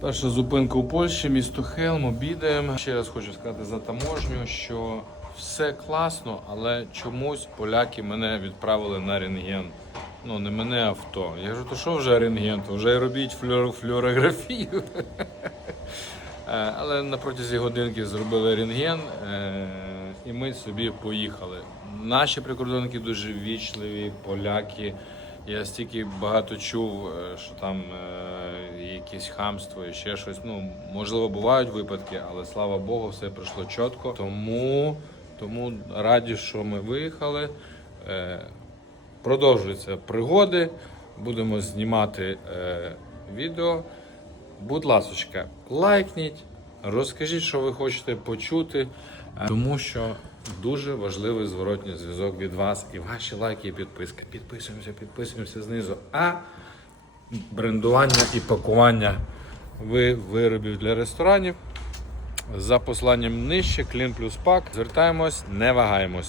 Перша зупинка у Польщі, місто Хелм, обідаємо. Ще раз хочу сказати за таможню, що все класно, але чомусь поляки мене відправили на рентген. Ну, не мене, авто. Я кажу, то що вже рентген? То вже робіть флюор- флюорографію. Е, Але на протязі годинки зробили рентген, е, і ми собі поїхали. Наші прикордонники дуже вічливі, поляки. Я стільки багато чув, е, що там е, якесь хамство і ще щось. Ну, можливо, бувають випадки, але слава Богу, все пройшло чітко. Тому, тому раді, що ми виїхали. Е, Продовжуються пригоди. Будемо знімати е, відео. Будь ласочка, лайкніть, розкажіть, що ви хочете почути, е, тому що дуже важливий зворотній зв'язок від вас і ваші лайки і підписки. Підписуємося, підписуємося знизу. А брендування і пакування ви- виробів для ресторанів за посланням нижче, клін плюс пак. Звертаємось, не вагаємось.